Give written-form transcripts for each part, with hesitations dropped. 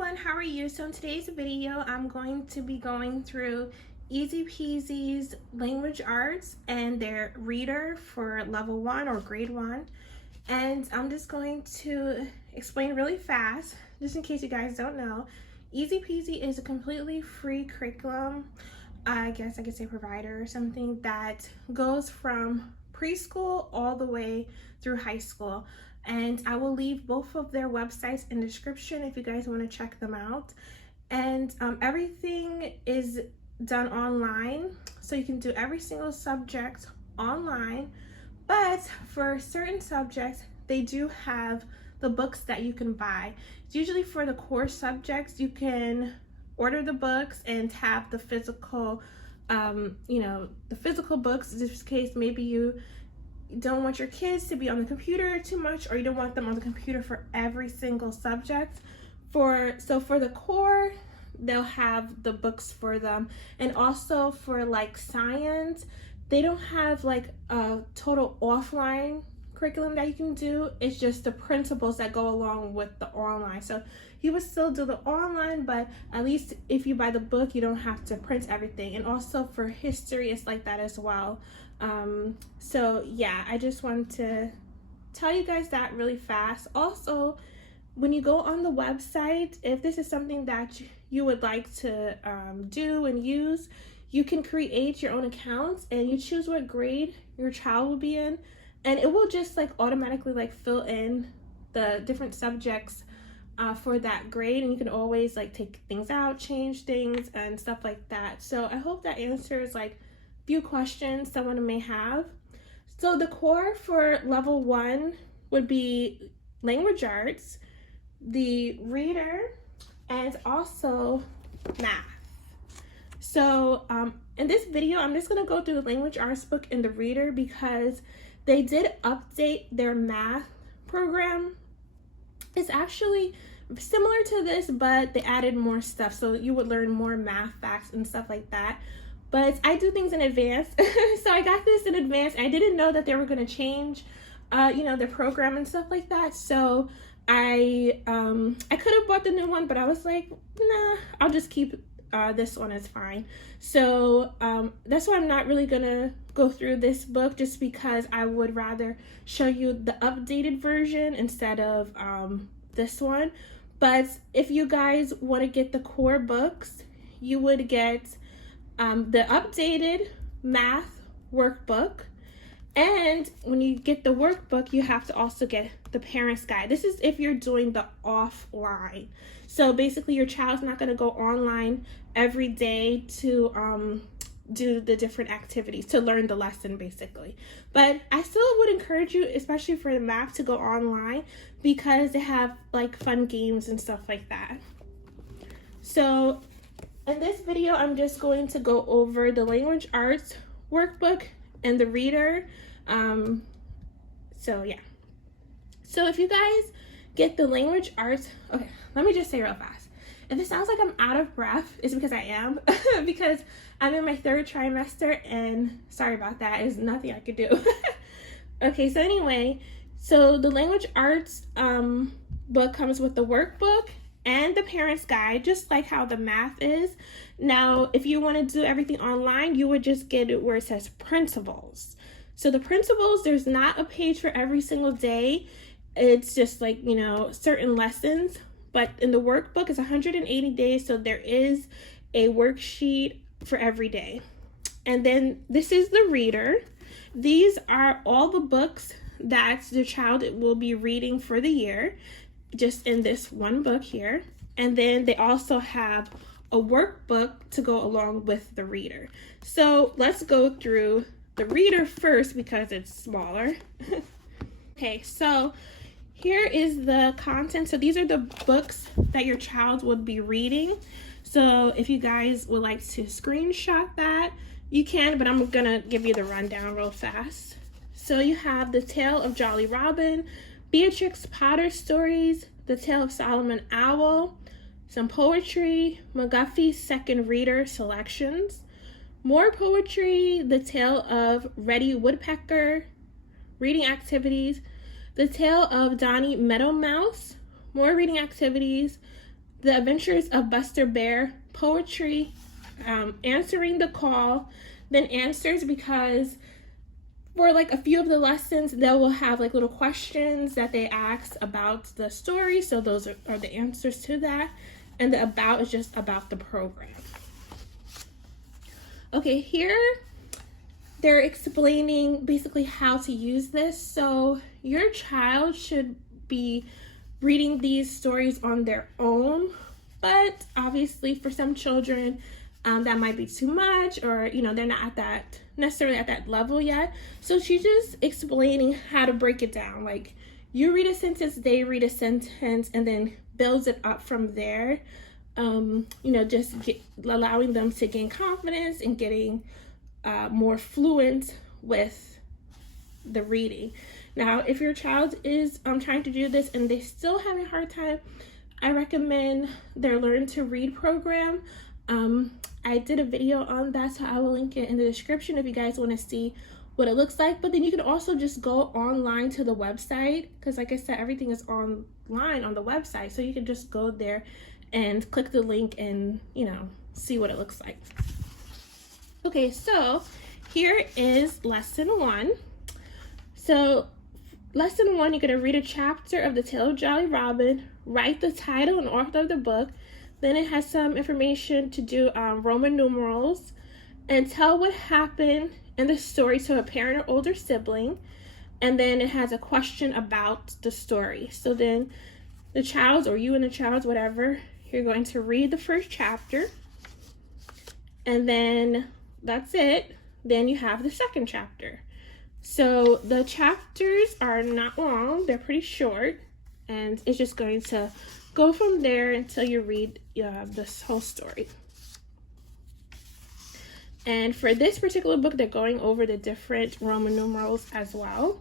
everyone, how are you? So in today's video, I'm going to be going through Easy Peasy's language arts and their reader for level 1 or grade 1. And I'm just going to explain really fast, just in case you guys don't know. Easy Peasy is a completely free curriculum, I guess I could say provider or something, that goes from preschool all the way through high school. And I will leave both of their websites in the description if you guys want to check them out. And everything is done online, so you can do every single subject online. But for certain subjects, they do have the books that you can buy. It's usually for the core subjects. You can order the books and have the physical, the physical books. In this case, maybe you don't want your kids to be on the computer too much, or you don't want them on the computer for every single subject. So for the core, they'll have the books for them. And also for like science, they don't have like a total offline curriculum that you can do. It's just the principles that go along with the online. So you would still do the online, but at least if you buy the book, you don't have to print everything. And also for history, it's like that as well. So yeah, I just wanted to tell you guys that really fast. Also, when you go on the website, if this is something that you would like to do and use, you can create your own accounts and you choose what grade your child will be in, and it will just like automatically like fill in the different subjects for that grade, and you can always like take things out, change things and stuff like that. So I hope that answers like few questions someone may have. So the core for level 1 would be language arts, the reader, and also math. So in this video, I'm just going to go through the language arts book and the reader because they did update their math program. It's actually similar to this, but they added more stuff, so you would learn more math facts and stuff like that. But I do things in advance, so I got this in advance. I didn't know that they were going to change, the program and stuff like that. So I could have bought the new one, but I was like, nah, I'll just keep this one. Is fine. So that's why I'm not really gonna go through this book, just because I would rather show you the updated version instead of this one. But if you guys want to get the core books, you would get the updated math workbook, and when you get the workbook, you have to also get the parent's guide. This is if you're doing the offline. So basically your child's not going to go online every day to do the different activities, to learn the lesson basically. But I still would encourage you, especially for the math, to go online because they have like fun games and stuff like that. So in this video, I'm just going to go over the language arts workbook and the reader. So yeah. So if you guys get the language arts, okay, let me just say real fast. If it sounds like I'm out of breath, it's because I am, because I'm in my 3rd trimester, and sorry about that, there's nothing I could do. Okay, so anyway, so the language arts book comes with the workbook and the parent's guide, just like how the math is. Now, if you want to do everything online, you would just get it where it says principles. So the principles, there's not a page for every single day. It's just like, certain lessons. But in the workbook, it's 180 days, so there is a worksheet for every day. And then this is the reader. These are all the books that the child will be reading for the year, just in this one book here. And then they also have a workbook to go along with the reader. So let's go through the reader first because it's smaller. Okay, so here is the content. So these are the books that your child would be reading. So if you guys would like to screenshot that, you can, but I'm gonna give you the rundown real fast. So you have The Tale of Jolly Robin, Beatrix Potter Stories, The Tale of Solomon Owl, some poetry, McGuffey's Second Reader Selections, more poetry, The Tale of Reddy Woodpecker, reading activities, The Tale of Donny Meadowmouse, more reading activities, The Adventures of Buster Bear, poetry, answering the call, then answers, because for like a few of the lessons, they will have like little questions that they ask about the story. So those are the answers to that. And the about is just about the program. Okay, here they're explaining basically how to use this. So your child should be reading these stories on their own, but obviously for some children, that might be too much, or they're not necessarily at that level yet. So she's just explaining how to break it down. Like, you read a sentence, they read a sentence, and then builds it up from there. Just allowing them to gain confidence and getting more fluent with the reading. Now, if your child is trying to do this and they still have a hard time, I recommend their Learn to Read program. I did a video on that, so I will link it in the description if you guys want to see what it looks like. But then you can also just go online to the website, because like I said, everything is online on the website. So you can just go there and click the link and, see what it looks like. Okay, so here is lesson 1. So lesson 1, you're going to read a chapter of The Tale of Jolly Robin, write the title and author of the book. Then it has some information to do Roman numerals, and tell what happened in the story to a parent or older sibling. And then it has a question about the story. So then the child, or you and the child, whatever, you're going to read the first chapter. And then that's it. Then you have the second chapter. So the chapters are not long. They're pretty short. And it's just going to go from there until you read this whole story. And for this particular book, they're going over the different Roman numerals as well.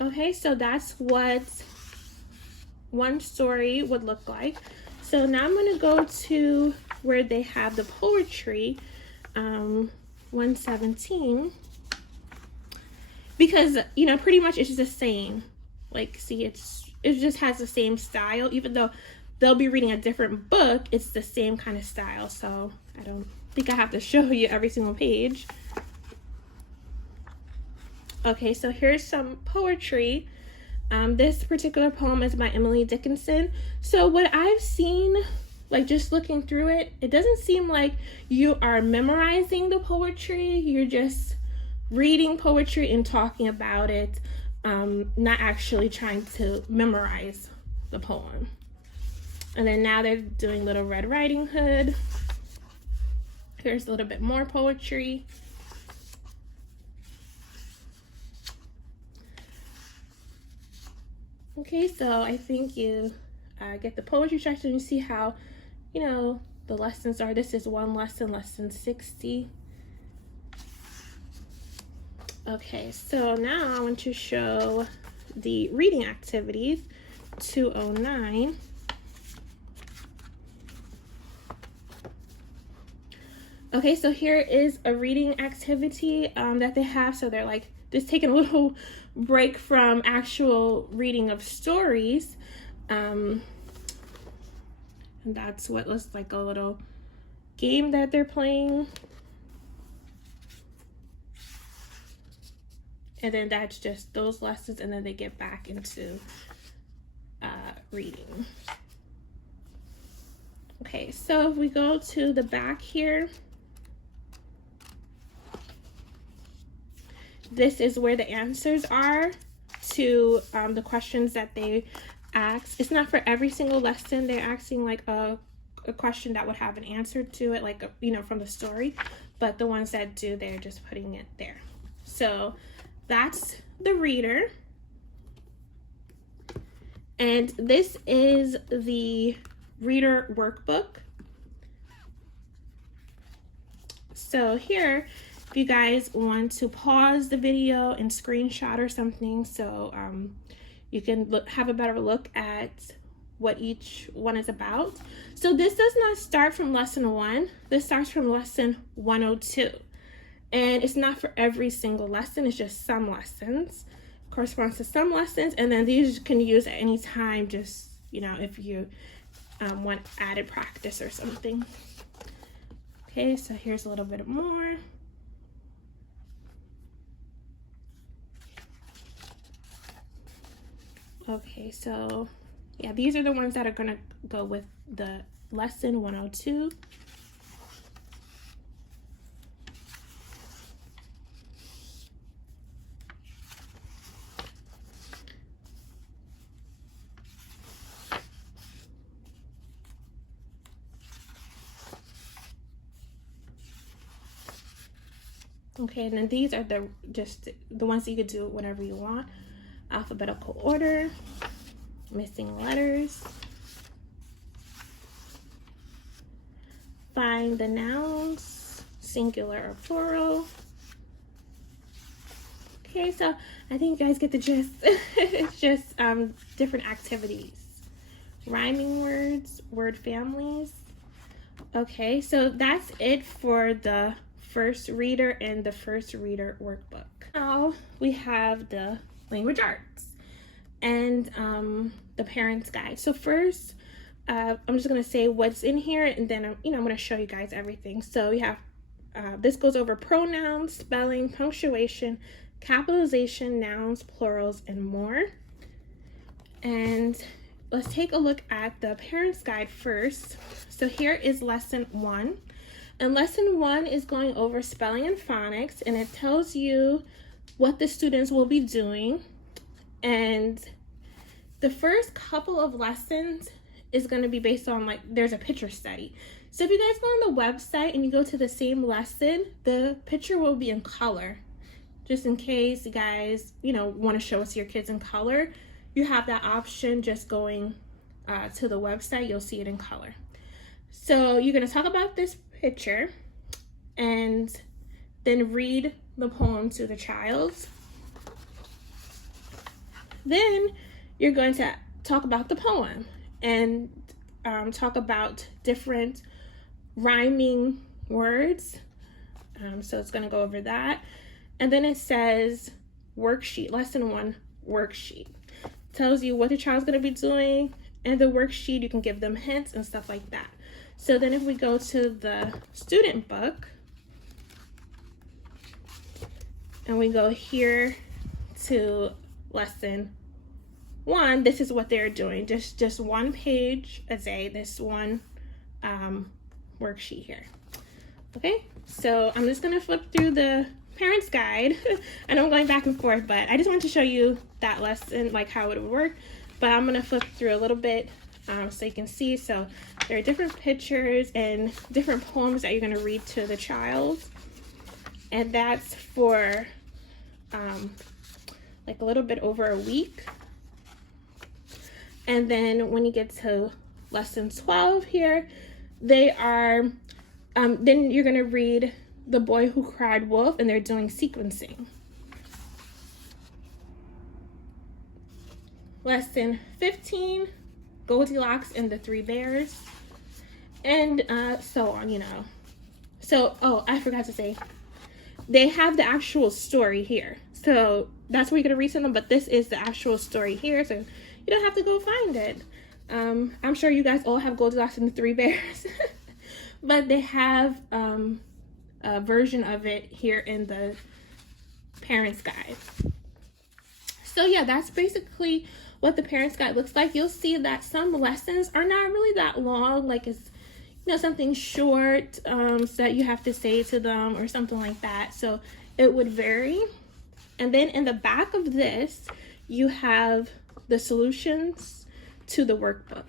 Okay, so that's what one story would look like. So now I'm going to go to where they have the poetry, 117, because pretty much it's the same. Like, see, it just has the same style. Even though they'll be reading a different book, it's the same kind of style. So I don't think I have to show you every single page. Okay, so here's some poetry. This particular poem is by Emily Dickinson. So what I've seen, like just looking through it, it doesn't seem like you are memorizing the poetry. You're just reading poetry and talking about it. Not actually trying to memorize the poem. And then now they're doing Little Red Riding Hood. Here's a little bit more poetry. Okay, so I think you get the poetry section. You see how, the lessons are. This is one lesson, lesson 60. Okay, so now I want to show the reading activities, 209. Okay, so here is a reading activity that they have. So they're like just taking a little break from actual reading of stories. And that's what looks like a little game that they're playing. And then that's just those lessons, and then they get back into reading. Okay, so if we go to the back here, this is where the answers are to the questions that they ask. It's not for every single lesson. They're asking like a question that would have an answer to it, like from the story, but the ones that do, they're just putting it there. So that's the reader. And this is the reader workbook. So here, if you guys want to pause the video and screenshot or something, so you can have a better look at what each one is about. So this does not start from lesson 1. This starts from lesson 102. And it's not for every single lesson, it's just some lessons. Corresponds to some lessons, and then these you can use at any time, just you know, if you want added practice or something. Okay, so here's a little bit more. Okay, so yeah, these are the ones that are gonna go with the lesson 102. Okay, and then these are just the ones that you could do whenever you want. Alphabetical order, missing letters, find the nouns, singular or plural. Okay, so I think you guys get the gist. It's just different activities. Rhyming words, word families. Okay, so that's it for the first reader and the first reader workbook. Now we have the language arts and the parent's guide. So first, I'm just gonna say what's in here, and then I'm gonna show you guys everything. So we have this goes over pronouns, spelling, punctuation, capitalization, nouns, plurals, and more. And let's take a look at the parent's guide first. So here is lesson 1. And lesson 1 is going over spelling and phonics, and it tells you what the students will be doing. And the first couple of lessons is going to be based on, like, there's a picture study. So if you guys go on the website and you go to the same lesson, the picture will be in color. Just in case you guys, want to show us your kids in color, you have that option. Just going to the website, you'll see it in color. So you're going to talk about this picture and then read the poem to the child. Then you're going to talk about the poem and talk about different rhyming words. So it's going to go over that. And then it says worksheet, lesson 1 worksheet. Tells you what the child's going to be doing, and the worksheet, you can give them hints and stuff like that. So then if we go to the student book and we go here to lesson 1, this is what they're doing. Just one page a day, this one worksheet here. Okay, so I'm just gonna flip through the parent's guide. I know I'm going back and forth, but I just wanted to show you that lesson, like how it would work. But I'm gonna flip through a little bit so you can see. So there are different pictures and different poems that you're going to read to the child, and that's for like a little bit over a week. And then when you get to lesson 12 here, they are then you're going to read The Boy Who Cried Wolf, and they're doing sequencing. Lesson 15, Goldilocks and the Three Bears, and so on, So, oh, I forgot to say, they have the actual story here. So that's where you're going to read to them, but this is the actual story here, so you don't have to go find it. I'm sure you guys all have Goldilocks and the Three Bears, but they have a version of it here in the parent's guide. So yeah, that's basically what the parent's guide looks like. You'll see that some lessons are not really that long, like it's something short so that you have to say to them or something like that. So it would vary. And then in the back of this, you have the solutions to the workbook.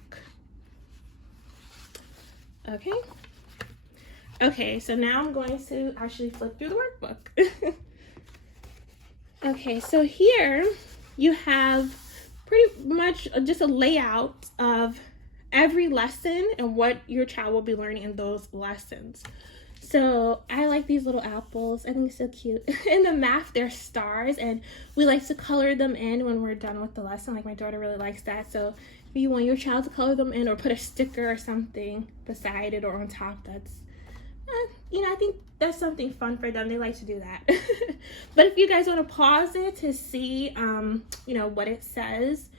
Okay, so now I'm going to actually flip through the workbook. Okay, so here you have pretty much just a layout of every lesson and what your child will be learning in those lessons. So I like these little apples. I think it's so cute. In the math, they're stars, and we like to color them in when we're done with the lesson. Like my daughter really likes that. So if you want your child to color them in or put a sticker or something beside it or on top, that's I think that's something fun for them. They like to do that. But if you guys want to pause it to see what it says,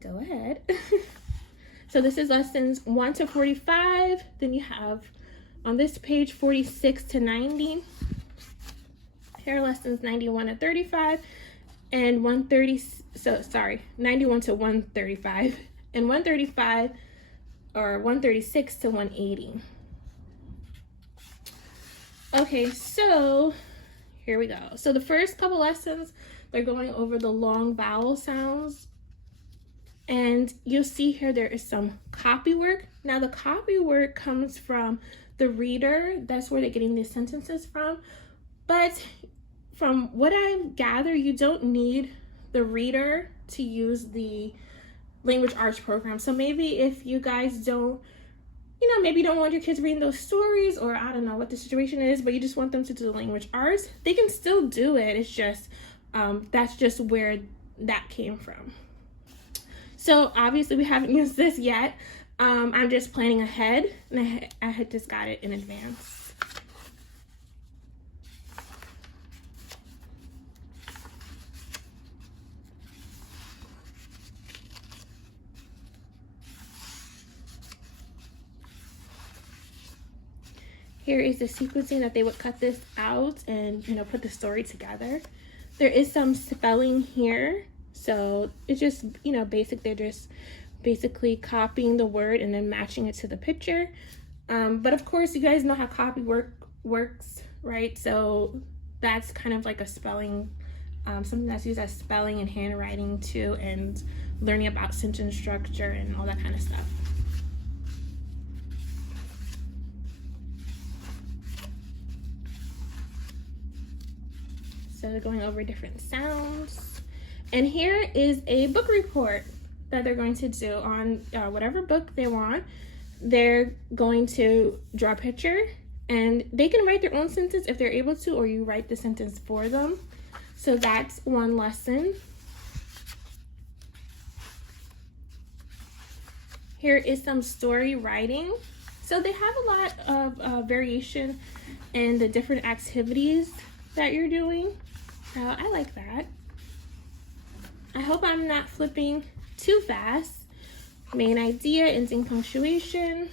go ahead. So this is lessons 1 to 45. Then you have on this page 46 to 90. Here are lessons 91 to 35 and 91 to 135 and 135 or 136 to 180. Okay, so here we go. So the first couple lessons, they're going over the long vowel sounds. And you'll see here there is some copy work. Now the copy work comes from the reader. That's where they're getting these sentences from. But from what I've gathered, you don't need the reader to use the language arts program. So maybe if you guys don't, maybe you don't want your kids reading those stories, or I don't know what the situation is, but you just want them to do the language arts, they can still do it. It's just, that's just where that came from. So obviously we haven't used this yet. I'm just planning ahead, and I had just got it in advance. Here is the sequencing that they would cut this out and, put the story together. There is some spelling here. So it's just, basic. They're just basically copying the word and then matching it to the picture. But of course, you guys know how copy works, right? So that's kind of like a spelling, something that's used as spelling and handwriting too, and learning about sentence structure and all that kind of stuff. So they're going over different sounds. And here is a book report that they're going to do on whatever book they want. They're going to draw a picture, and they can write their own sentence if they're able to, or you write the sentence for them. So that's one lesson. Here is some story writing. So they have a lot of variation in the different activities that you're doing. I like that. I hope I'm not flipping too fast. Main idea, ending punctuation.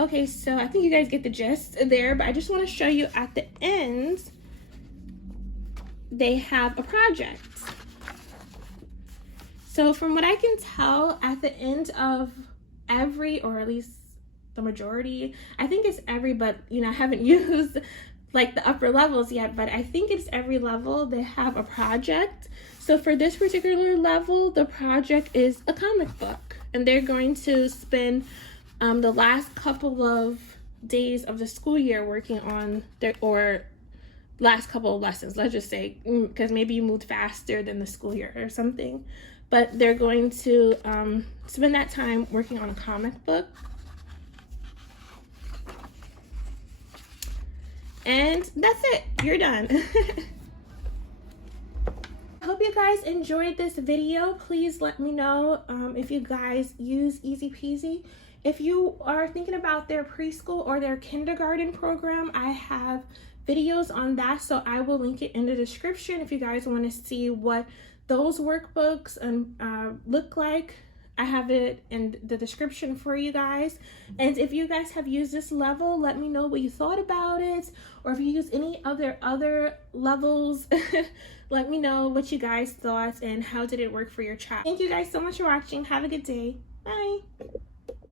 Okay, so I think you guys get the gist there, but I just want to show you at the end, they have a project. So from what I can tell, at the end of every, or at least the majority, I think it's every, but I haven't used like the upper levels yet, but I think it's every level they have a project. So for this particular level, the project is a comic book, and they're going to spend the last couple of days of the school year working on their, or last couple of lessons, let's just say, because maybe you moved faster than the school year or something. But they're going to spend that time working on a comic book. And that's it. You're done. I hope you guys enjoyed this video. Please let me know if you guys use Easy Peasy. If you are thinking about their preschool or their kindergarten program, I have videos on that, so I will link it in the description if you guys want to see what those workbooks look like. I have it in the description for you guys. And if you guys have used this level, let me know what you thought about it, or if you use any other levels, let me know what you guys thought and how did it work for your child. Thank you guys so much for watching. Have a good day. Bye.